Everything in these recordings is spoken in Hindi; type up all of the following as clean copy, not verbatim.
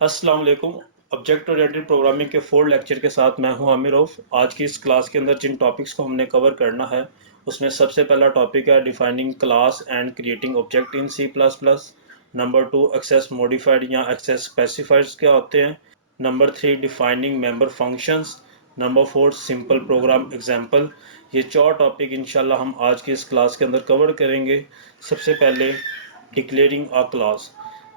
अस्सलाम वालेकुम। ऑब्जेक्ट ओरिएंटेड प्रोग्रामिंग के 4 लेक्चर के साथ मैं हूं आमिर रऊफ। आज की इस क्लास के अंदर जिन टॉपिक्स को हमने कवर करना है, उसमें सबसे पहला टॉपिक है defining class and creating object in C plus plus. Number 2 access modified या एक्सेस स्पेसिफायर्स क्या होते हैं। Number 3 defining member functions. Number 4 simple program example. ये 4 टॉपिक इंशाल्लाह हम आज की इस क्लास के अंदर कवर करेंगे। सबसे पहले declaring a class.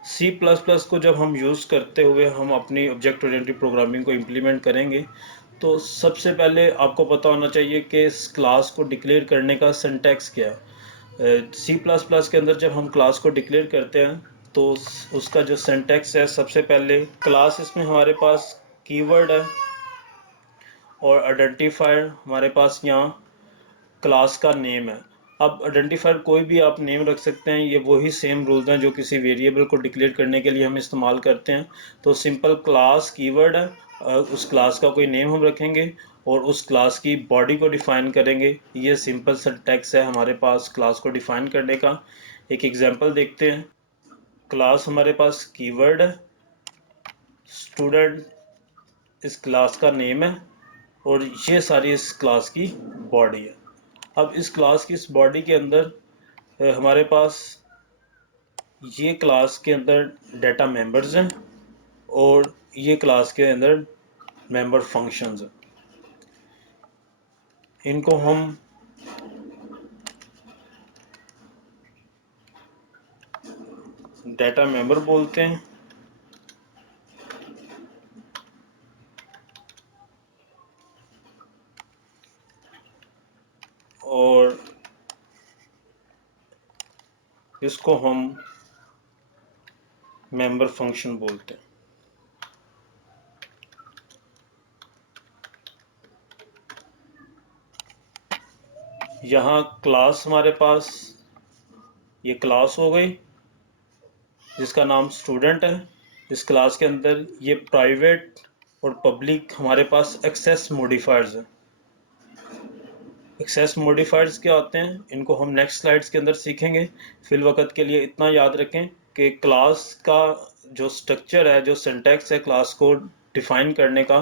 C plus plus को जब हम यूज़ करते हुए हम अपनी ऑब्जेक्ट ओरिएंटेड प्रोग्रामिंग को इम्प्लीमेंट करेंगे, तो सबसे पहले आपको पता होना चाहिए कि इस क्लास को डिक्लेयर करने का सिंटैक्स क्या है। सी प्लस प्लस के अंदर जब हम क्लास को डिक्लेयर करते हैं, तो उसका जो सिंटैक्स है, सबसे पहले क्लास इसमें हमारे पास कीवर्ड है और आइडेंटिफायर हमारे पास यहाँ क्लास का नेम है। अब आइडेंटिफायर कोई भी आप नेम रख सकते हैं, ये वही सेम रूल्स हैं जो किसी वेरिएबल को डिक्लेयर करने के लिए हम इस्तेमाल करते हैं। तो सिंपल क्लास कीवर्ड है, उस क्लास का कोई नेम हम रखेंगे और उस क्लास की बॉडी को डिफाइन करेंगे। ये सिंपल सिंटैक्स है हमारे पास क्लास को डिफाइन करने का। एक एग्जांपल देखते हैं। क्लास हमारे पास कीवर्ड है, स्टूडेंट इस क्लास का नेम है और ये सारी इस क्लास की बॉडी है। अब इस क्लास की इस बॉडी के अंदर हमारे पास ये क्लास के अंदर डाटा मेंबर्स हैं और ये क्लास के अंदर मेंबर फंक्शंस हैं। इनको हम डाटा मेंबर बोलते हैं और इसको हम मेंबर फंक्शन बोलते हैं। यहाँ क्लास हमारे पास ये क्लास हो गई जिसका नाम स्टूडेंट है। इस क्लास के अंदर ये प्राइवेट और पब्लिक हमारे पास एक्सेस मॉडिफायर्स हैं। एक्सेस मॉडिफायर्स क्या होते हैं, इनको हम नेक्स्ट स्लाइड्स के अंदर सीखेंगे। फिल वक्त के लिए इतना याद रखें कि क्लास का जो स्ट्रक्चर है, जो सिंटैक्स है क्लास को डिफाइन करने का,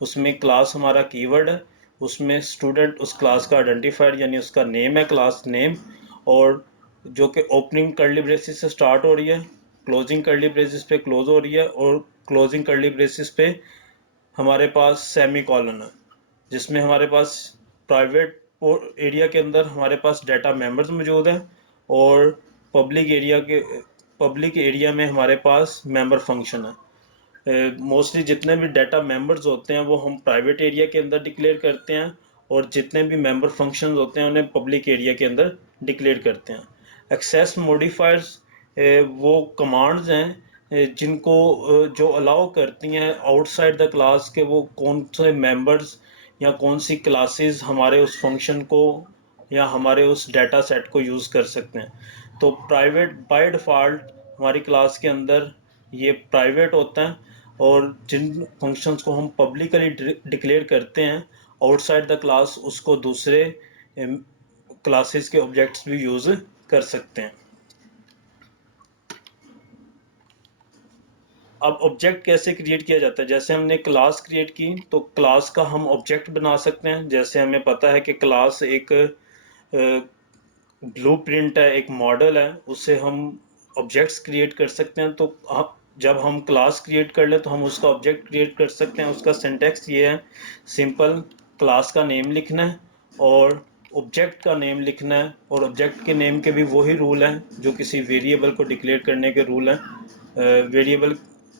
उसमें क्लास हमारा कीवर्ड है, उसमें स्टूडेंट उस क्लास का आइडेंटिफायर यानी उसका नेम है, क्लास नेम, और जो कि ओपनिंग कर्ली ब्रेसिस से स्टार्ट हो रही है, क्लोजिंग कर्ली ब्रेसिस पे क्लोज हो रही है और क्लोजिंग कर्ली ब्रेसिस पे हमारे पास सेमी कॉलन है, जिसमें हमारे पास प्राइवेट एरिया के अंदर हमारे पास डाटा मेंबर्स मौजूद हैं और पब्लिक एरिया में हमारे पास मेंबर फंक्शन है। मोस्टली जितने भी डाटा मेंबर्स होते हैं वो हम प्राइवेट एरिया के अंदर डिक्लेयर करते हैं और जितने भी मेंबर फंक्शंस होते हैं उन्हें पब्लिक एरिया के अंदर डिक्लेयर करते हैं। एक्सेस मॉडिफायर्स वो कमांड्स हैं जिनको जो अलाउ करती हैं आउटसाइड द क्लास के वो कौन से मेंबर्स या कौन सी क्लासेस हमारे उस फंक्शन को या हमारे उस डाटा सेट को यूज़ कर सकते हैं। तो प्राइवेट बाय डिफ़ॉल्ट हमारी क्लास के अंदर ये प्राइवेट होता है और जिन फंक्शंस को हम पब्लिकली डिक्लेयर करते हैं आउटसाइड द क्लास, उसको दूसरे क्लासेस के ऑब्जेक्ट्स भी यूज़ कर सकते हैं। अब ऑब्जेक्ट कैसे क्रिएट किया जाता है, जैसे हमने क्लास क्रिएट की तो क्लास का हम ऑब्जेक्ट बना सकते हैं। जैसे हमें पता है कि क्लास एक ब्लूप्रिंट है, एक मॉडल है, उससे हम ऑब्जेक्ट्स क्रिएट कर सकते हैं। तो आप जब हम क्लास क्रिएट कर लें तो हम उसका ऑब्जेक्ट क्रिएट कर सकते हैं। उसका सिंटैक्स ये है, सिंपल क्लास का नेम लिखना है और ऑब्जेक्ट का नेम लिखना है, और ऑब्जेक्ट के नेम के भी वही रूल हैं जो किसी वेरिएबल को डिक्लेयर करने के रूल हैं। वेरिएबल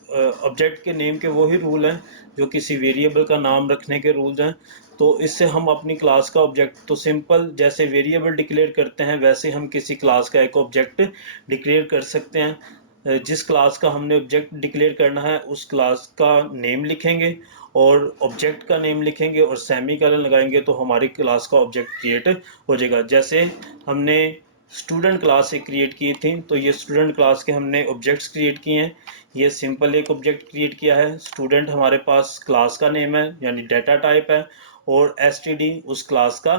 ऑब्जेक्ट के नेम के वही रूल हैं जो किसी वेरिएबल का नाम रखने के रूल्स हैं। तो इससे हम अपनी क्लास का ऑब्जेक्ट, तो सिंपल जैसे वेरिएबल डिक्लेयर करते हैं वैसे हम किसी क्लास का एक ऑब्जेक्ट डिक्लेयर कर सकते हैं। जिस क्लास का हमने ऑब्जेक्ट डिक्लेयर करना है उस क्लास का नेम लिखेंगे और ऑब्जेक्ट का नेम लिखेंगे और सेमी कॉलन लगाएंगे तो हमारी क्लास का ऑब्जेक्ट क्रिएट हो जाएगा। जैसे हमने स्टूडेंट क्लास एक क्रिएट की थी, तो ये स्टूडेंट क्लास के हमने ऑब्जेक्ट्स क्रिएट किए हैं। ये सिंपल एक ऑब्जेक्ट क्रिएट किया है। स्टूडेंट हमारे पास क्लास का नेम है यानी डाटा टाइप है और std उस क्लास का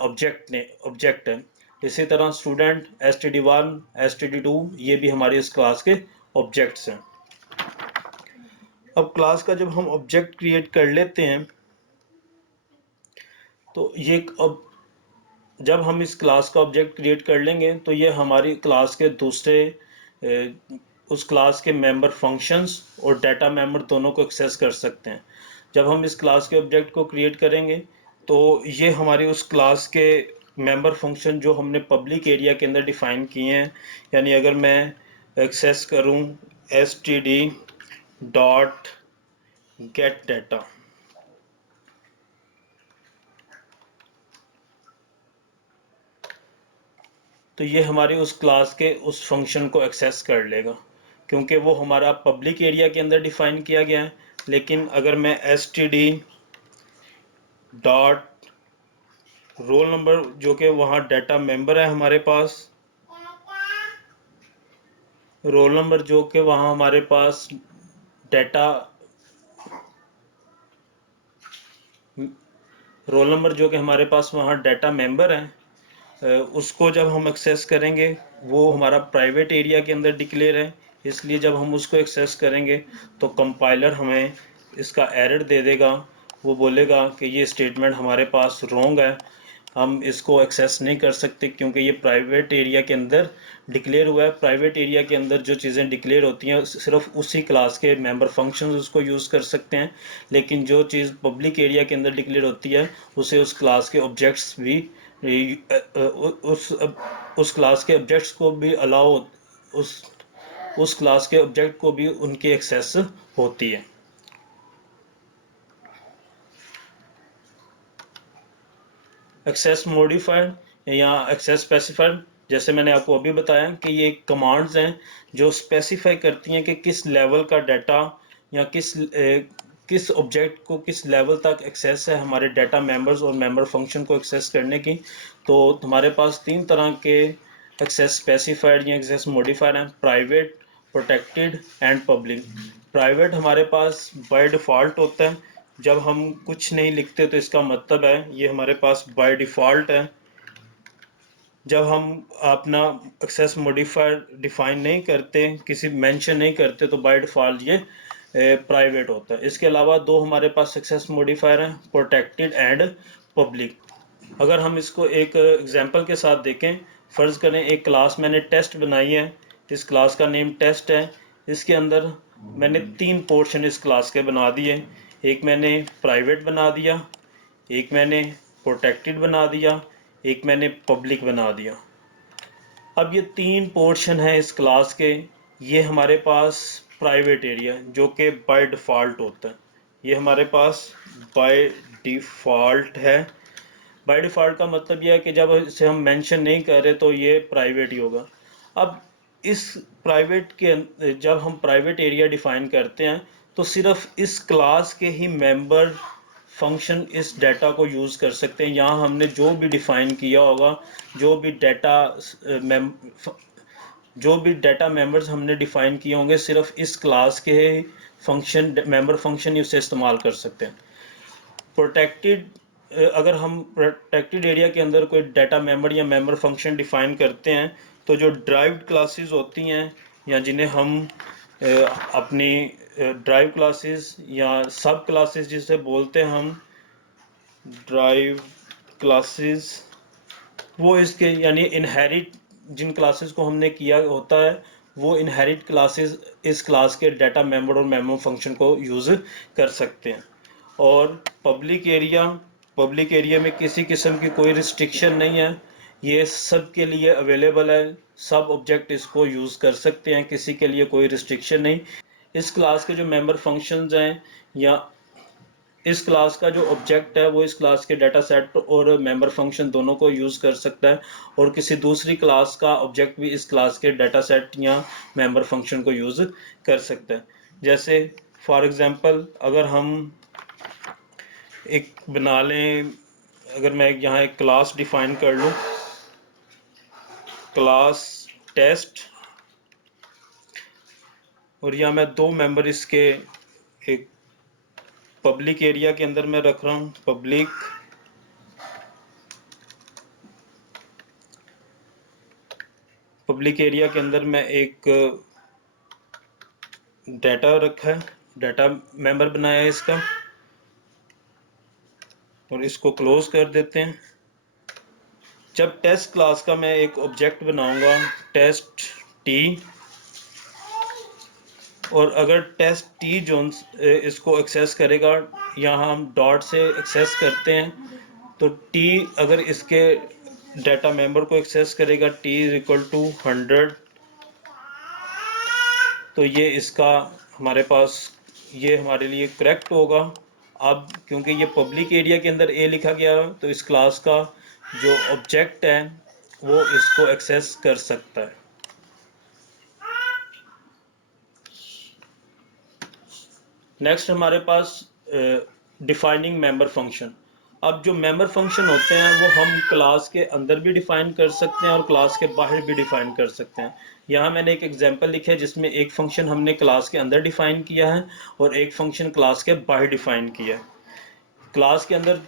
ऑब्जेक्ट है। इसी तरह स्टूडेंट std1 std2 ये भी हमारी इस क्लास के ऑब्जेक्ट्स हैं। अब क्लास का जब हम ऑब्जेक्ट क्रिएट कर लेते हैं तो ये अब जब हम इस क्लास का ऑब्जेक्ट क्रिएट कर लेंगे तो ये हमारी क्लास के दूसरे उस क्लास के मेंबर फंक्शंस और डाटा मेंबर दोनों को एक्सेस कर सकते हैं। जब हम इस क्लास के ऑब्जेक्ट को क्रिएट करेंगे तो ये हमारी उस क्लास के मेंबर फंक्शन जो हमने पब्लिक एरिया के अंदर डिफाइन किए हैं, यानी अगर मैं एक्सेस करूं std डॉट गेट डाटा, तो ये हमारी उस क्लास के उस फंक्शन को एक्सेस कर लेगा क्योंकि वो हमारा पब्लिक एरिया के अंदर डिफाइन किया गया है। लेकिन अगर मैं std डॉट रोल नंबर जो कि वहाँ डाटा मेंबर है हमारे पास, रोल नंबर जो कि वहाँ हमारे पास डाटा रोल नंबर जो कि हमारे पास वहाँ डाटा मेंबर है, उसको जब हम एक्सेस करेंगे वो हमारा प्राइवेट एरिया के अंदर डिक्लेयर है। इसलिए जब हम उसको एक्सेस करेंगे तो कंपाइलर हमें इसका एरर दे देगा, वो बोलेगा कि ये स्टेटमेंट हमारे पास रॉन्ग है, हम इसको एक्सेस नहीं कर सकते क्योंकि ये प्राइवेट एरिया के अंदर डिक्लेयर हुआ है। प्राइवेट एरिया के अंदर जो चीज़ें डिक्लेयर होती हैं सिर्फ उसी क्लास के मेंबर फंक्शंस उसको यूज़ कर सकते हैं, लेकिन जो चीज़ पब्लिक एरिया के अंदर डिक्लेयर होती है उसे उस क्लास के ऑब्जेक्ट्स भी उस क्लास के ऑब्जेक्ट्स को भी अलाउ उस उस क्लास के ऑब्जेक्ट को भी उनकी एक्सेस होती है। एक्सेस मॉडिफायर या एक्सेस स्पेसिफायर, जैसे मैंने आपको अभी बताया कि ये कमांड्स हैं जो स्पेसिफाई करती हैं कि किस लेवल का डाटा या किस ऑब्जेक्ट को किस लेवल तक एक्सेस है हमारे डाटा मेंबर्स और मेंबर फंक्शन को एक्सेस करने की। तो हमारे पास तीन तरह के एक्सेस स्पेसिफायर या एक्सेस मॉडिफायर हैं: private, protected and public. Private हमारे पास बाय डिफ़ॉल्ट होता है, जब हम कुछ नहीं लिखते तो इसका मतलब है ये हमारे पास बाय डिफ़ॉल्ट है। जब हम अपना एक्सेस मॉडिफायर डिफाइन नहीं करते, किसी मेंशन नहीं करते, तो बाय डिफ़ॉल्ट ये प्राइवेट होता है। इसके अलावा दो हमारे पास एक्सेस मॉडिफायर हैं, प्रोटेक्टेड एंड पब्लिक। अगर हम इसको एक एग्जांपल के साथ देखें, फ़र्ज़ करें एक क्लास मैंने टेस्ट बनाई है, इस क्लास का नेम टेस्ट है। इसके अंदर मैंने तीन पोर्शन इस क्लास के बना दिए, एक मैंने प्राइवेट बना दिया, एक मैंने प्रोटेक्टेड बना दिया, एक मैंने पब्लिक बना दिया। अब ये तीन पोर्शन हैं इस क्लास के, ये हमारे पास प्राइवेट एरिया जो कि बाय डिफ़ॉल्ट होता है, ये हमारे पास बाय डिफ़ॉल्ट है। बाय डिफ़ॉल्ट का मतलब यह है कि जब इसे हम मेंशन नहीं कर रहे तो ये प्राइवेट ही होगा। अब इस प्राइवेट के जब हम प्राइवेट एरिया डिफ़ाइन करते हैं तो सिर्फ इस क्लास के ही मेंबर फंक्शन इस डाटा को यूज़ कर सकते हैं। यहाँ हमने जो भी डिफ़ाइन किया होगा, जो भी डाटा जो भी डाटा मेंबर्स हमने डिफ़ाइन किए होंगे, सिर्फ इस क्लास के फंक्शन मेंबर फंक्शन ही उसे इस्तेमाल कर सकते हैं। प्रोटेक्टेड, अगर हम प्रोटेक्टेड एरिया के अंदर कोई डाटा मेंबर या मेंबर फंक्शन डिफाइन करते हैं तो जो ड्राइव्ड क्लासेस होती हैं या जिन्हें हम अपनी ड्राइव क्लासेस या सब क्लासेस जिसे बोलते हैं हम ड्राइव क्लासेस, वो इसके यानी इनहेरिट जिन क्लासेस को हमने किया होता है वो इनहेरिट क्लासेस इस क्लास के डाटा मेंबर और मेंबर फंक्शन को यूज़ कर सकते हैं। और पब्लिक एरिया में किसी किस्म की कोई रिस्ट्रिक्शन नहीं है, ये सब के लिए अवेलेबल है, सब ऑब्जेक्ट इसको यूज़ कर सकते हैं, किसी के लिए कोई रिस्ट्रिक्शन नहीं। इस क्लास के जो मेंबर फंक्शंस हैं या इस क्लास का जो ऑब्जेक्ट है वो इस क्लास के डाटा सेट और मेंबर फंक्शन दोनों को यूज़ कर सकता है, और किसी दूसरी क्लास का ऑब्जेक्ट भी इस क्लास के डाटा सेट या मेंबर फंक्शन को यूज़ कर सकता है। जैसे फॉर एग्जांपल अगर हम एक बना लें, अगर मैं यहाँ एक क्लास डिफाइन कर लूँ, क्लास टेस्ट, और यहाँ मैं दो मेंबर इसके एक पब्लिक एरिया के अंदर मैं रख रहा हूँ, पब्लिक एरिया के अंदर मैं एक डाटा रखा है डाटा मेंबर बनाया है इसका, और इसको क्लोज कर देते हैं। जब टेस्ट क्लास का मैं एक ऑब्जेक्ट बनाऊंगा टेस्ट टी, और अगर टेस्ट टी जो इसको एक्सेस करेगा, यहाँ हम डॉट से एक्सेस करते हैं, तो टी अगर इसके डाटा मेंबर को एक्सेस करेगा टी इज इक्वल टू 100, तो ये इसका हमारे पास ये हमारे लिए करेक्ट होगा। अब क्योंकि ये पब्लिक एरिया के अंदर ए लिखा गया है, तो इस क्लास का जो ऑब्जेक्ट है वो इसको एक्सेस कर सकता है। नेक्स्ट हमारे पास डिफाइनिंग मेंबर फंक्शन। अब जो मेंबर फंक्शन होते हैं वो हम क्लास के अंदर भी डिफाइन कर सकते हैं और क्लास के बाहर भी डिफाइन कर सकते हैं। यहाँ मैंने एक एग्जांपल लिखा है जिसमें एक फंक्शन हमने क्लास के अंदर डिफाइन किया है और एक फंक्शन क्लास के बाहर डिफाइन किया है। क्लास के अंदर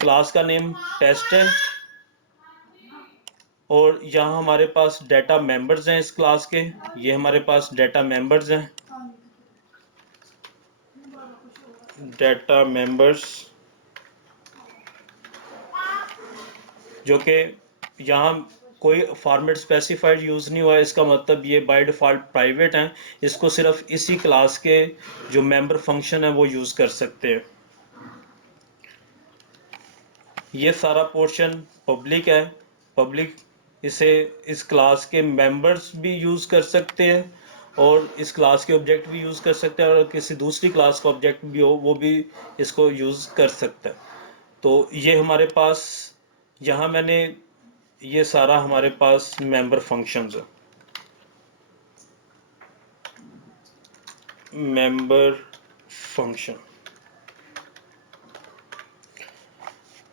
क्लास का नेम टेस्ट है, और यहाँ हमारे पास डाटा मेंबर्स हैं इस क्लास के, ये हमारे पास डाटा मेंबर्स हैं, डाटा मेंबर्स जो कि यहाँ कोई फॉर्मेट स्पेसिफाइड यूज़ नहीं हुआ है। इसका मतलब ये बाय डिफ़ॉल्ट प्राइवेट हैं, इसको सिर्फ इसी क्लास के जो मेंबर फंक्शन है वो यूज़ कर सकते हैं। ये सारा पोर्शन पब्लिक है, पब्लिक इसे इस क्लास के मेंबर्स भी यूज़ कर सकते हैं और इस क्लास के ऑब्जेक्ट भी यूज़ कर सकते हैं, और किसी दूसरी क्लास का ऑब्जेक्ट भी हो वो भी इसको यूज़ कर सकता है। तो ये हमारे पास यहाँ मैंने ये सारा हमारे पास मेंबर फंक्शंस है। मेंबर फंक्शन,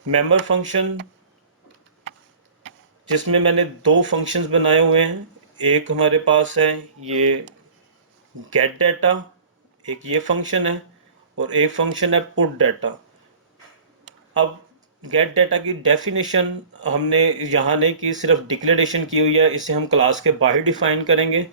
मेंबर फंक्शन जिसमें मैंने दो फंक्शंस बनाए हुए हैं। एक हमारे पास है ये गेट डाटा, एक ये फंक्शन है, और एक फंक्शन है पुट डाटा। अब गेट डाटा की डेफिनेशन हमने यहाँ नहीं की, सिर्फ डिक्लेरेशन की हुई है, इसे हम क्लास के बाहर डिफाइन करेंगे,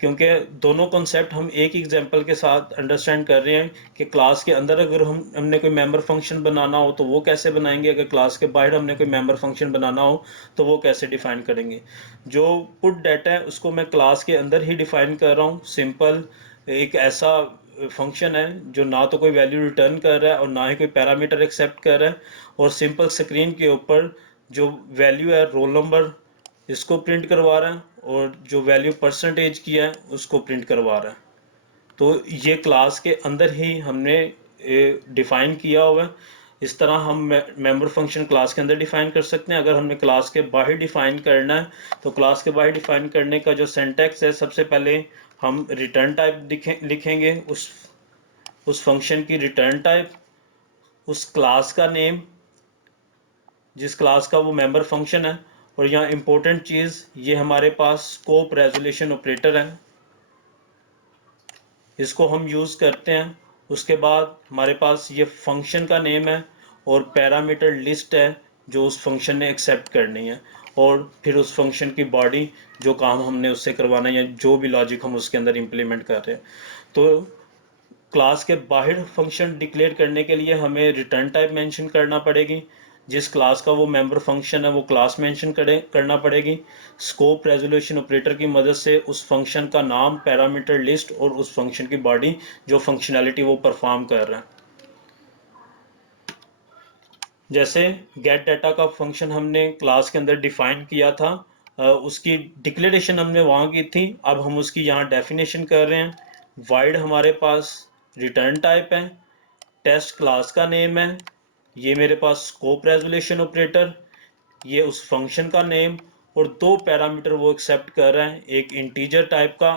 क्योंकि दोनों कॉन्सेप्ट हम एक ही एग्जांपल के साथ अंडरस्टैंड कर रहे हैं कि क्लास के अंदर अगर हमने कोई मेंबर फंक्शन बनाना हो तो वो कैसे बनाएंगे, अगर क्लास के बाहर हमने कोई मेंबर फंक्शन बनाना हो तो वो कैसे डिफाइन करेंगे। जो पुट डाटा है उसको मैं क्लास के अंदर ही डिफाइन कर रहा हूँ। सिंपल एक ऐसा फंक्शन है जो ना तो कोई वैल्यू रिटर्न कर रहा है और ना ही कोई पैरामीटर एक्सेप्ट कर रहा है, और सिंपल स्क्रीन के ऊपर जो वैल्यू है रोल नंबर इसको प्रिंट करवा रहा है, और जो वैल्यू परसेंटेज की है उसको प्रिंट करवा रहा है। तो ये क्लास के अंदर ही हमने डिफाइन किया हुआ है। इस तरह हम मेंबर फंक्शन क्लास के अंदर डिफाइन कर सकते हैं। अगर हमने क्लास के बाहर डिफाइन करना है तो क्लास के बाहर डिफाइन करने का जो सिंटैक्स है, सबसे पहले हम रिटर्न टाइप लिखेंगे, उस फंक्शन की रिटर्न टाइप, उस क्लास का नेम जिस क्लास का वो मेंबर फंक्शन है, और यहाँ इंपॉर्टेंट चीज़ ये हमारे पास स्कोप रेजोल्यूशन ऑपरेटर है, इसको हम यूज़ करते हैं। उसके बाद हमारे पास ये फंक्शन का नेम है और पैरामीटर लिस्ट है जो उस फंक्शन ने एक्सेप्ट करनी है, और फिर उस फंक्शन की बॉडी जो काम हमने उससे करवाना है या जो भी लॉजिक हम उसके अंदर इम्प्लीमेंट कर रहे हैं। तो क्लास के बाहर फंक्शन डिक्लेयर करने के लिए हमें रिटर्न टाइप मेंशन करना पड़ेगी, जिस क्लास का वो मेंबर फंक्शन है वो क्लास मेंशन करना पड़ेगी। स्कोप रेजोल्यूशन ऑपरेटर की मदद से उस फंक्शन का नाम, पैरामीटर लिस्ट और उस फंक्शन की बॉडी जो फंक्शनैलिटी वो परफॉर्म कर रहा है। जैसे गेट डाटा का फंक्शन हमने क्लास के अंदर डिफाइन किया था, उसकी डिक्लेरेशन हमने वहाँ की थी, अब हम उसकी यहाँ डेफिनेशन कर रहे हैं। वाइड हमारे पास रिटर्न टाइप है, टेस्ट क्लास का नेम है, ये मेरे पास स्कोप रेजोल्यूशन ऑपरेटर, ये उस फंक्शन का नेम, और दो पैरामीटर वो एक्सेप्ट कर रहा है, एक इंटीजर टाइप का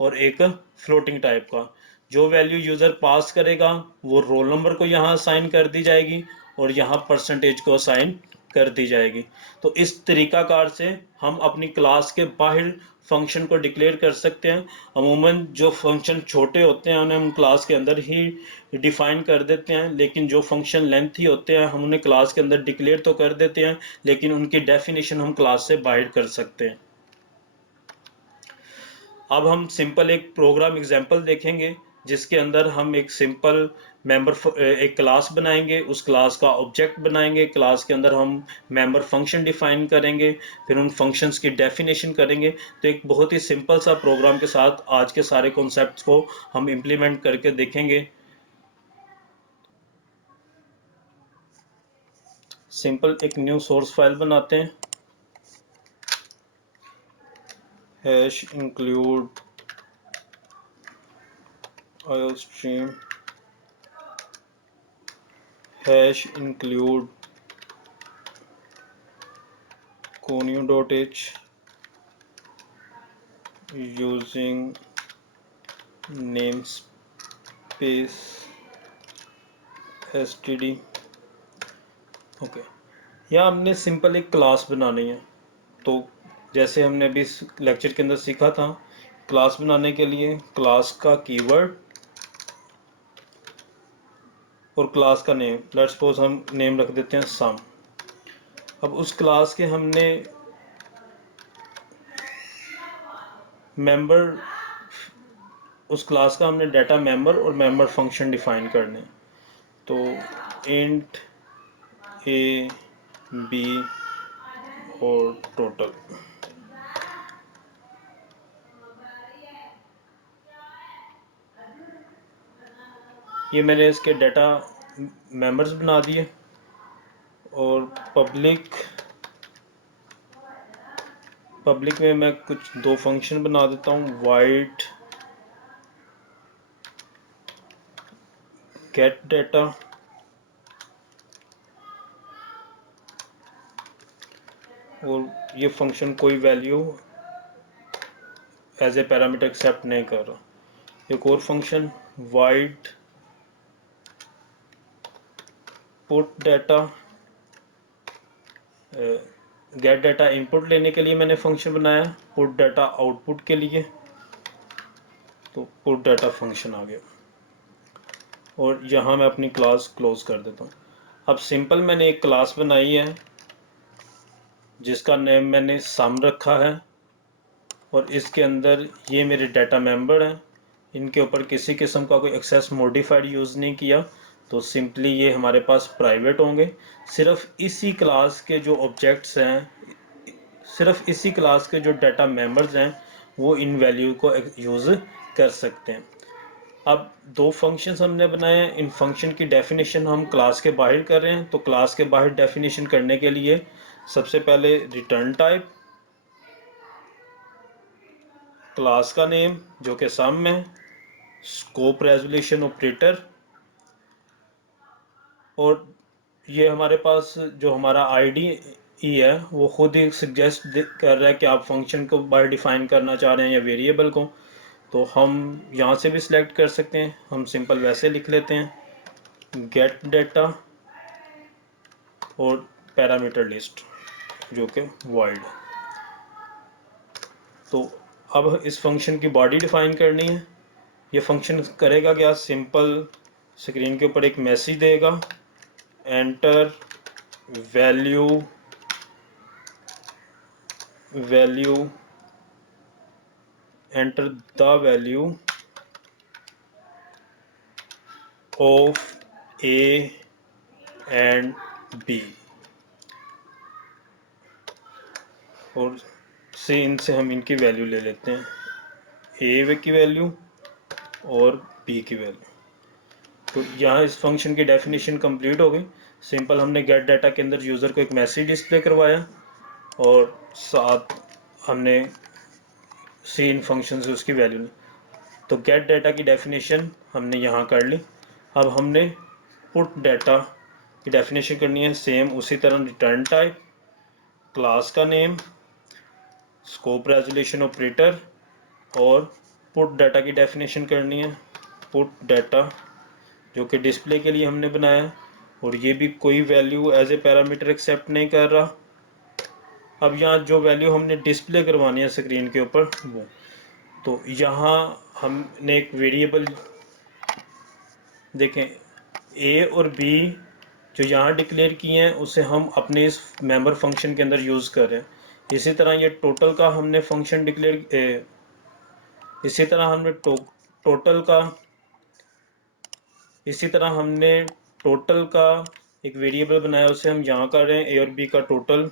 और एक फ्लोटिंग टाइप का। जो वैल्यू यूज़र पास करेगा वो रोल नंबर को यहाँ असाइन कर दी जाएगी और यहाँ परसेंटेज को असाइन कर दी जाएगी। तो इस तरीकाकार से हम अपनी क्लास के बाहर फंक्शन को डिक्लेयर कर सकते हैं। अमूमन जो फंक्शन छोटे होते हैं उन्हें हम क्लास के अंदर ही डिफाइन कर देते हैं, लेकिन जो फंक्शन लेंथी होते हैं हम उन्हें क्लास के अंदर डिक्लेयर तो कर देते हैं, लेकिन उनकी डेफिनेशन हम क्लास से बाहर कर सकते हैं। अब हम सिंपल एक प्रोग्राम एग्जांपल देखेंगे जिसके अंदर हम एक सिंपल एक क्लास बनाएंगे, उस क्लास का ऑब्जेक्ट बनाएंगे, क्लास के अंदर हम मेंबर फंक्शन डिफाइन करेंगे, फिर उन फंक्शंस की डेफिनेशन करेंगे। तो एक बहुत ही सिंपल सा प्रोग्राम के साथ आज के सारे कॉन्सेप्ट्स को हम इम्प्लीमेंट करके देखेंगे। सिंपल एक न्यू सोर्स फाइल बनाते हैं, hash include iostream hash include conio.h using namespace std। Okay, यहाँ हमने सिंपल एक क्लास बनानी है। तो जैसे हमने अभी इस लेक्चर के अंदर सीखा था, क्लास बनाने के लिए क्लास का कीवर्ड और क्लास का नेम, लेट्स सपोज हम नेम रख देते हैं सम। अब उस क्लास के हमने मेंबर, उस क्लास का हमने डाटा मेंबर और मेंबर फंक्शन डिफाइन करने। तो इंट ए बी और टोटल, ये मैंने इसके डाटा मेंबर्स बना दिए। और पब्लिक में मैं कुछ दो फंक्शन बना देता हूँ, वाइड गेट डाटा और ये फंक्शन कोई value as a parameter accept नहीं कर रहा। एक और function void put data, get data input लेने के लिए मैंने फंक्शन बनाया, पुट डाटा आउटपुट के लिए, तो पुट डाटा फंक्शन आ गया। और यहाँ मैं अपनी क्लास क्लोज कर देता हूँ। अब सिंपल मैंने एक क्लास बनाई है जिसका नेम मैंने सम रखा है और इसके अंदर ये मेरे डाटा मेंबर हैं। इनके ऊपर किसी किस्म का कोई एक्सेस मॉडिफाइड यूज़ नहीं किया, तो सिंपली ये हमारे पास प्राइवेट होंगे। सिर्फ इसी क्लास के जो ऑब्जेक्ट्स हैं, सिर्फ इसी क्लास के जो डाटा मेंबर्स हैं, वो इन वैल्यू को यूज़ कर सकते हैं। अब दो फंक्शंस हमने बनाए हैं, इन फंक्शन की डेफिनेशन हम क्लास के बाहर कर रहे हैं। तो क्लास के बाहर डेफिनेशन करने के लिए सबसे पहले रिटर्न टाइप, क्लास का नेम जो कि सम है, स्कोप रेजोल्यूशन ऑपरेटर, और ये हमारे पास जो हमारा आईडी ई है वो खुद ही सजेस्ट कर रहा है कि आप फंक्शन को बाहर डिफाइन करना चाह रहे हैं या वेरिएबल को। तो हम यहाँ से भी सिलेक्ट कर सकते हैं, हम सिंपल वैसे लिख लेते हैं गेट डाटा और पैरामीटर लिस्ट जो कि void। तो अब इस फंक्शन की बॉडी डिफाइन करनी है। ये फंक्शन करेगा क्या, सिंपल स्क्रीन के ऊपर एक मैसेज देगा, enter value enter the value of A and B, और से इनसे हम इनकी वैल्यू ले लेते हैं, ए की वैल्यू और बी की वैल्यू। तो यहाँ इस फंक्शन की डेफिनेशन कंप्लीट हो गई। सिंपल हमने गेट डाटा के अंदर यूज़र को एक मैसेज डिस्प्ले करवाया और साथ हमने सी इन फंक्शन से उसकी वैल्यू ली। तो गेट डाटा की डेफिनेशन हमने यहाँ कर ली। अब हमने पुट डाटा की डेफिनेशन करनी है, सेम उसी तरह रिटर्न टाइप, क्लास का नेम, स्कोप रेजोल्यूशन ऑपरेटर, और पुट डाटा की डेफिनेशन करनी है, पुट डाटा जो कि डिस्प्ले के लिए हमने बनाया, और ये भी कोई value as a parameter accept नहीं कर रहा। अब यहाँ जो वैल्यू हमने डिस्प्ले करवानी है स्क्रीन के ऊपर वो, तो यहाँ हमने एक वेरिएबल देखें ए और बी जो यहाँ डिक्लेयर किए हैं उसे हम अपने इस मेंबर फंक्शन के अंदर यूज़ कर रहे हैं। इसी तरह ये टोटल का हमने फंक्शन डिक्लेयर, इसी तरह हमने टोटल का इसी तरह हमने टोटल का एक वेरिएबल बनाया, उसे हम यहाँ कर रहे हैं ए और बी का total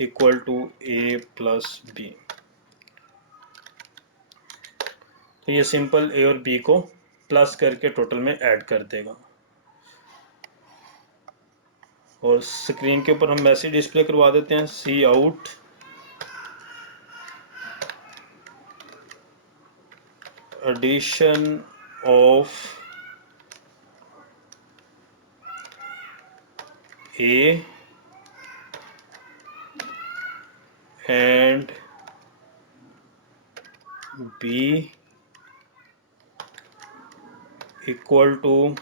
equal to A plus B. तो ये सिंपल ए और बी को प्लस करके टोटल में ऐड कर देगा। और स्क्रीन के ऊपर हम मैसेज डिस्प्ले करवा देते हैं, C out addition of A and B equal to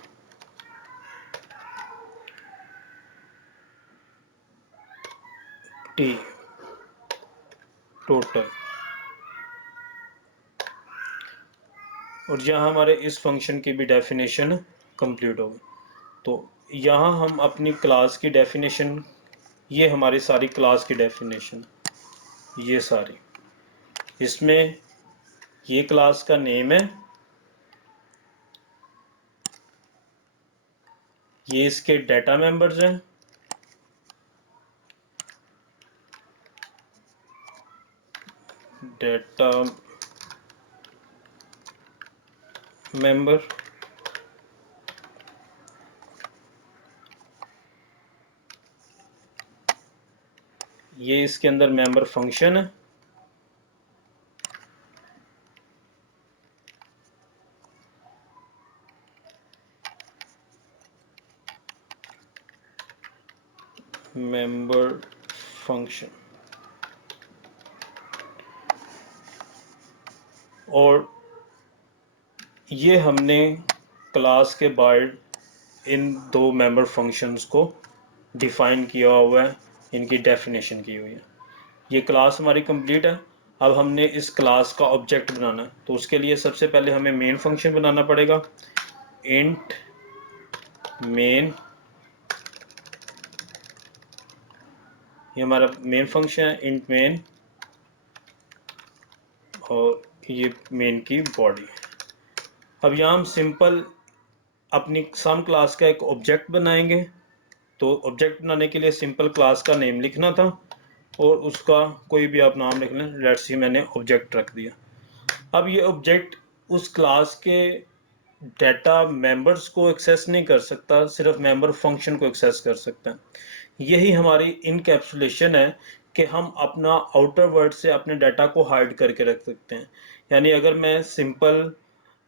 T total. और यहाँ हमारे इस फंक्शन की भी डेफिनेशन कंप्लीट हो गई। तो यहाँ हम अपनी क्लास की डेफिनेशन, ये हमारी सारी क्लास की डेफिनेशन, ये सारी, इसमें ये क्लास का नेम है, ये इसके डाटा मेंबर्स हैं, डाटा मेंबर, ये इसके अंदर मेंबर फंक्शन है, मेंबर फंक्शन। और ये हमने क्लास के बाहर इन दो मेंबर फंक्शंस को डिफाइन किया हुआ है, इनकी डेफिनेशन की हुई है। ये क्लास हमारी कंप्लीट है। अब हमने इस क्लास का ऑब्जेक्ट बनाना है, तो उसके लिए सबसे पहले हमें मेन फंक्शन बनाना पड़ेगा। इंट मेन, ये हमारा मेन फंक्शन है, इंट मेन, और ये मेन की बॉडी। अब यहाँ हम सिंपल अपनी सम क्लास का एक ऑब्जेक्ट बनाएंगे। तो ऑब्जेक्ट बनाने के लिए सिंपल क्लास का नेम लिखना था और उसका कोई भी आप नाम लिख लें। लेट्स सी मैंने ऑब्जेक्ट रख दिया। अब ये ऑब्जेक्ट उस क्लास के डाटा मेंबर्स को एक्सेस नहीं कर सकता, सिर्फ मेंबर फंक्शन को एक्सेस कर सकता है। यही हमारी इनकैप्सुलेशन है कि हम अपना आउटर वर्ड से अपने डाटा को हाइड करके रख सकते हैं। यानी अगर मैं सिंपल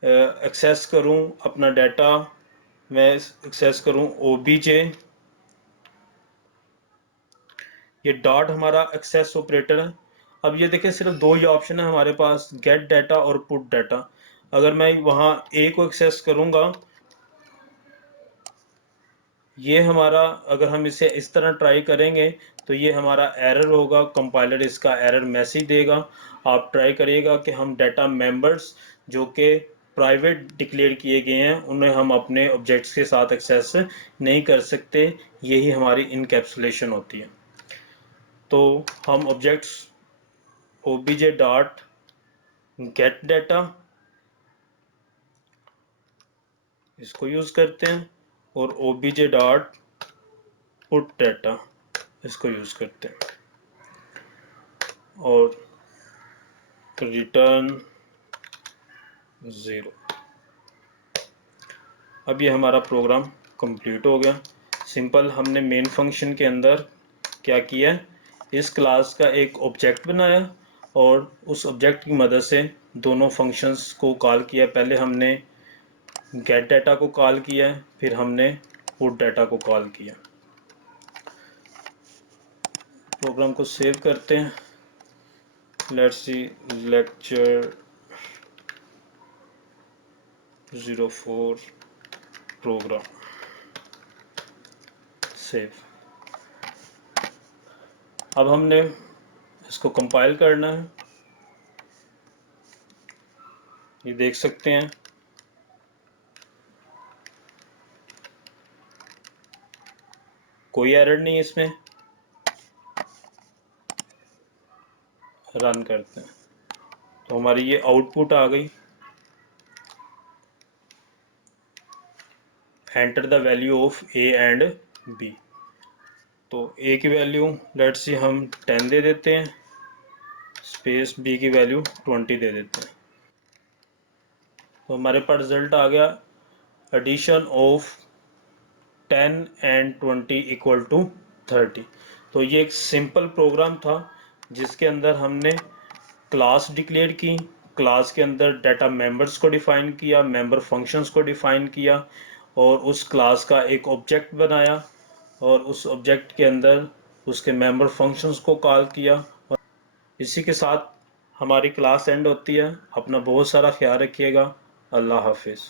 एक्सेस करूं अपना डाटा, मैं एक्सेस करूं ओबीजे, ये डॉट हमारा एक्सेस ऑपरेटर है। अब ये देखें सिर्फ दो ही ऑप्शन है हमारे पास, गेट डाटा और पुट डाटा। अगर मैं वहाँ ए को एक्सेस करूँगा, ये हमारा, अगर हम इसे इस तरह ट्राई करेंगे तो ये हमारा एरर होगा, कंपाइलर इसका एरर मैसेज देगा। आप ट्राई करिएगा कि हम डाटा मेंबर्स जो कि प्राइवेट डिक्लेयर किए गए हैं उन्हें हम अपने ऑब्जेक्ट्स के साथ एक्सेस नहीं कर सकते। यही हमारी इनकैप्सुलेशन होती है। तो हम objects obj dot gate data इसको यूज करते हैं और obj डॉट पुट डाटा इसको यूज करते हैं और रिटर्न 0। अब ये हमारा प्रोग्राम कंप्लीट हो गया। सिंपल हमने मेन फंक्शन के अंदर क्या किया, इस क्लास का एक ऑब्जेक्ट बनाया और उस ऑब्जेक्ट की मदद से दोनों फंक्शंस को कॉल किया। पहले हमने गेट डाटा को कॉल किया, फिर हमने पुट डाटा को कॉल किया। प्रोग्राम को सेव करते हैं। Let's see lecture 04 program save. अब हमने इसको कंपाइल करना है। ये देख सकते हैं कोई एरर नहीं है इसमें। रन करते हैं तो हमारी ये आउटपुट आ गई, enter the value of A and B. तो ए की वैल्यू लेट्स सी हम 10 दे देते हैं, स्पेस बी की वैल्यू 20 दे देते हैं। तो हमारे पास रिजल्ट आ गया addition of 10 and 20 equal to 30। तो ये एक सिंपल प्रोग्राम था जिसके अंदर हमने क्लास डिक्लेयर की, क्लास के अंदर डाटा मेंबर्स को डिफाइन किया, मेंबर फंक्शंस को डिफाइन किया, और उस क्लास का एक ऑब्जेक्ट बनाया, और उस ऑब्जेक्ट के अंदर उसके मेंबर फंक्शंस को कॉल किया। इसी के साथ हमारी क्लास एंड होती है। अपना बहुत सारा ख्याल रखिएगा। अल्लाह हाफिज़।